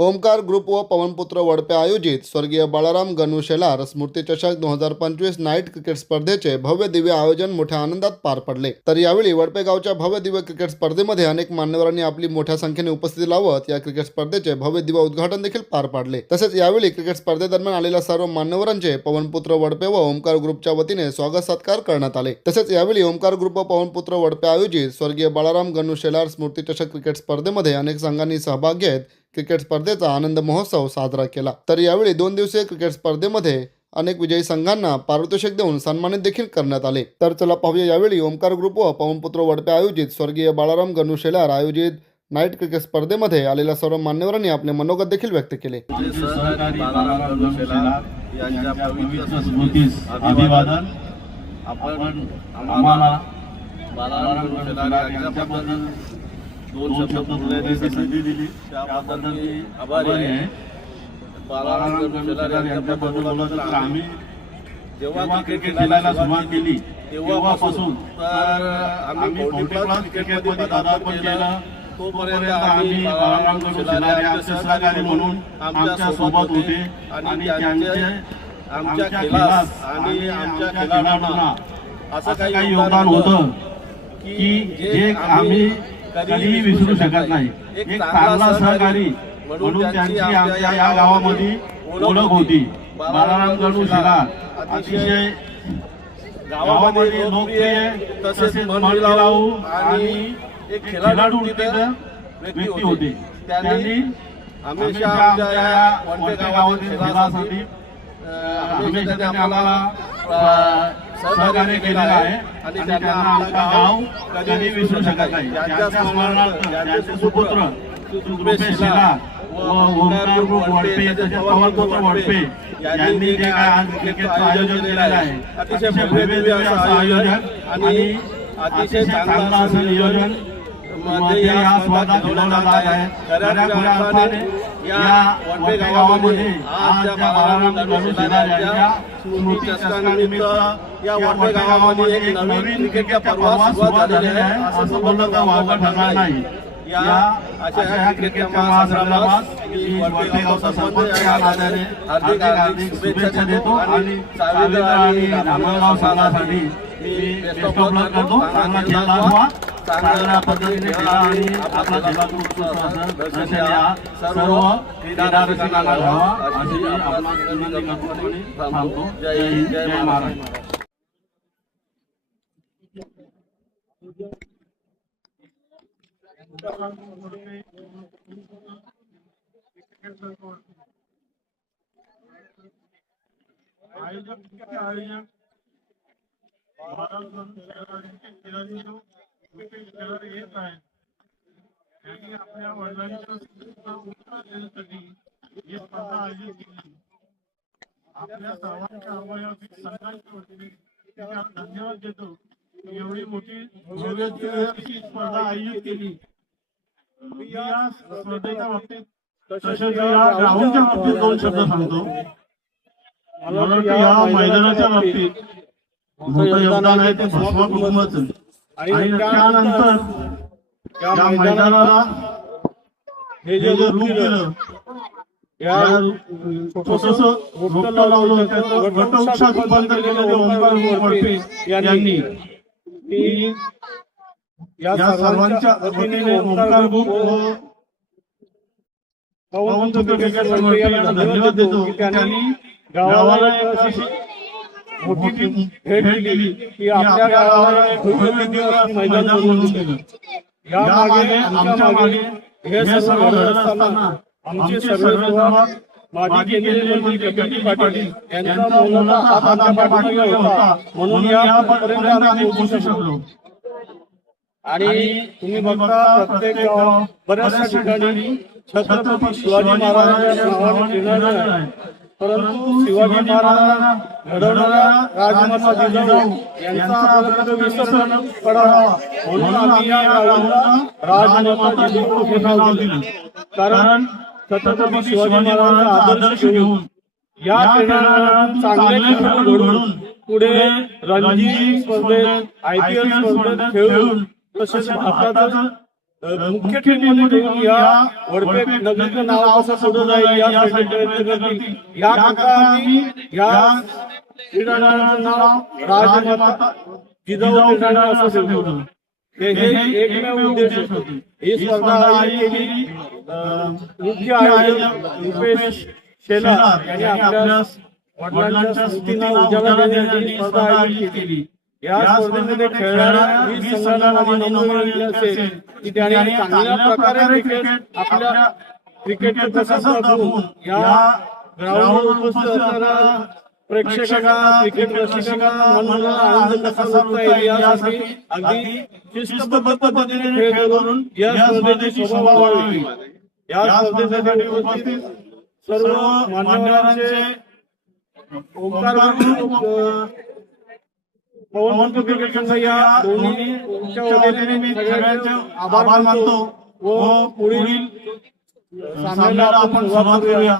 Omkar group व पवनपुत्र वडपे आयोजित स्वर्गीय बाळाराम गणू शेलार स्मृती चषक 2025 नाईट क्रिकेट स्पर्धेचे भव्य दिव्य आयोजन मोठ्या आनंदात पार पडले। तर यावेळी वडपे गावच्या भव्य दिव्य क्रिकेट स्पर्धेमध्ये अनेक मान्यवरांनी आपली मोठ्या संख्येने उपस्थिती लावत या क्रिकेट स्पर्धेचे भव्य दिव्य उद्घाटन देखील पार पाडले। तसेच यावेळी क्रिकेट स्पर्धेदरम्यान आलेल्या सर्व मान्यवरांचे पवनपुत्र वडपे व ओमकार ग्रुपच्या वतीने स्वागत सत्कार करण्यात आले। तसेच यावेळी ओमकार ग्रुप व पवनपुत्र वडपे आयोजित स्वर्गीय बाळाराम गणू शेलार स्मृती चषक क्रिकेट स्पर्धेमध्ये अनेक संघांनी सहभाग घेत क्रिकेट स्पर्धेचा आनंद महोत्सव साजरा केला। तर यावेळी 2 दिवसीय क्रिकेट स्पर्धेमध्ये अनेक विजयी संघांना पारितोषिक देऊन सन्मानित देखील करण्यात आले। तर चला पाहूया यावेळी ओमकार ग्रुप व पवनपुत्र वडपे आयोजित स्वर्गीय बाळाराम गणू शेलार आयोजित नाईट क्रिकेट स्पर्धेमध्ये आलेल्या सर्व मान्यवरांनी आपले मनोगत देखील व्यक्त केले। आपण आम्हाला बाळाराम गणू शेलार यांच्याबद्दल 2 शब्द बोलण्याची संधी दिली, त्याबद्दल मी आभारी आहे। बाळाराम गणू शेलार यांच्याबद्दल बोलत तर आम्ही जेव्हा क्रिकेट खेळायला सुरुवात केली तेव्हापासून तर आम्ही कोणत्याच क्रिकेटमध्ये पदार्पण केलं तोपर्यंत आम्ही बाळाराम गणू शेलार यांचे सहकारी म्हणून आमच्या सोबत होते आणि त्यांचे आमच्या खेळास आणि आमच्या खेळाडूंना असं काही योगदान होतं की जे आम्ही कधीही विसरू शकत नाही। एक चांगला सहकारी म्हणून त्यांची आमच्या या गावामध्ये ओळख होती। बाळाराम गणू शेलार अतिशय गावामध्ये लोकप्रिय तसेच मनमिळावू आणि एक खेळाडू व्यक्ती होते। त्यांनी हमेशा आमच्या या वडपे गावातील खेळासाठी हमेशा त्यांनी आम्हाला सहकार्य केलेलं आहे आणि त्यांना आमचा गाव कधी विसरू शकत नाही। त्यांच्या स्मरणार्थ त्यांचे सुपुत्र रुपेश शेलार व ओमकार ग्रुप वडपे तसेच पवनपुत्र वडपे यांनी जे काय आज क्रिकेटचं आयोजन केलेलं आहे अतिशय भव्य असं आयोजन आणि अतिशय चांगलं असं नियोजन मध्ये या स्पर्धा खेळवण्यात आल्या आहे। खऱ्या अर्थाने या वडपे गावामध्ये आज ज्या बाळाराम गणू शेलार यांच्या स्मृती चषकानिमित्त या वडपे गावामध्ये एक नवीन क्रिकेटचा पर्व सुरुवात झालेला आहे असं बोलणं तर वावगं ठरणार नाही। या अशा क्रिकेटच्या महासंग्रामात मी वडपे गावचा सरपंच या नात्याने हार्दिक शुभेच्छा देतो आणि सावित्र आणि धामणगाव संघासाठी मी बेस्ट ऑफ लक करतो। चांगला खेळ दाखवा, चांगल्या पद्धतीने खेळा आणि आपला खेळातून उत्कृष्ट असं दर्शन द्या। सर्व क्रीडारसिकांना घ्यावा अशी आपला विनंती करतो आणि थांबतो। जय हिंद, जय महाराष्ट्र। आपल्या वडिलांच्या ही स्पर्धा आयोजित केली। आपल्या सर्वांच्या अवयविक संघांच्या वतीने धन्यवाद देतो। एवढी मोठी स्पर्धा आयोजित केली। या स्पर्धेच्या बाबतीत तसेच या ग्राउंडच्या बाबतीत 2 शब्द सांगतो। मला वाटतं या मैदानाच्या बाबतीत मोठं योगदान आहे ते भस्मा कुटुंबाचं आणि त्यानंतर या मैदानाला हे जे रूप दिलं या छोटस रोपटं लावलं त्याचं वटवृक्षात रूपांतर केलं ओमकार वडपे यांनी। या सर्वांच्या वतीने ओमकार ग्रुप व पवनपुत्र क्रिकेट संघ यांना धन्यवाद देतो की त्यांनी गावाला अशी मोठी भेट दिली की आपल्या गावाला एक मैदान बनवून दिलं। या मागे आमच्या मागे हे सर्व घडत असताना आमचे सर्व माजी केंद्रीय मंत्री कपिल पाटील यांचा मोलाचा हात आमच्या पाठीवर होता म्हणून यापर्यंत आम्ही पोहोचू शकलो। आणि तुम्ही बघता प्रत्येक बऱ्याचशा ठिकाणी छत्रपती शिवाजी महाराजांच्या नावाने फिरणारं आहे, परंतु शिवाजी महाराजांना घडवणाऱ्या राजमाता जिजाऊ यांचा आपल्याला विसर न पडावा म्हणून आम्ही या गावाला राजमाता जिजाऊ हे नाव दिलं। कारण छत्रपती शिवाजी महाराजांचा आदर्श घेऊन या खेळाडूंना चांगले खेळ घडवून पुढे रणजी स्पर्धेत IPL स्पर्धेत खेळून तसेच भारताचं मुख्य टीममध्ये ठेवून या वडपे नगरीचं नाव कसं पुढे जाईल यासाठी प्रयत्न करतील. याकरता आम्ही या क्रीडांगणाचं नाव राजमाता जिजाऊ क्रीडांगण असं ठेवलं. हे एकमेव उद्देश होते. ही स्पर्धा आयोजित केली. मुख्य आयोजक रुपेश शेलार यांनी आपल्या वडिलांच्या स्मृतींना उजाळा देण्यासाठी स्पर्धा आयोजित केली. या स्पर्धेमध्ये खेळणाऱ्या 20 संघांमध्ये नोंदणी असेल की त्यांनी चांगल्या प्रकारे क्रिकेट आपल्या क्रिकेटचं कसं दाखवून या ग्राउंडवर उपस्थित असणाऱ्या प्रेक्षकांना क्रिकेट रसिकांना मनोरंजन आनंद कसा लुटता येईल यासाठी अगदी शिस्तबद्ध पद्धतीने खेळ करून या स्पर्धेची शोभा वाढवली. या स्पर्धेसाठी उपस्थित सर्व मान्यवरांचे ओंकार पवन क्रिकेट संघ या दोन्हीच्या वतीने मी सगळ्यांचे आभार मानतो व पुढील सामन्याला आपण सुरुवात करूया.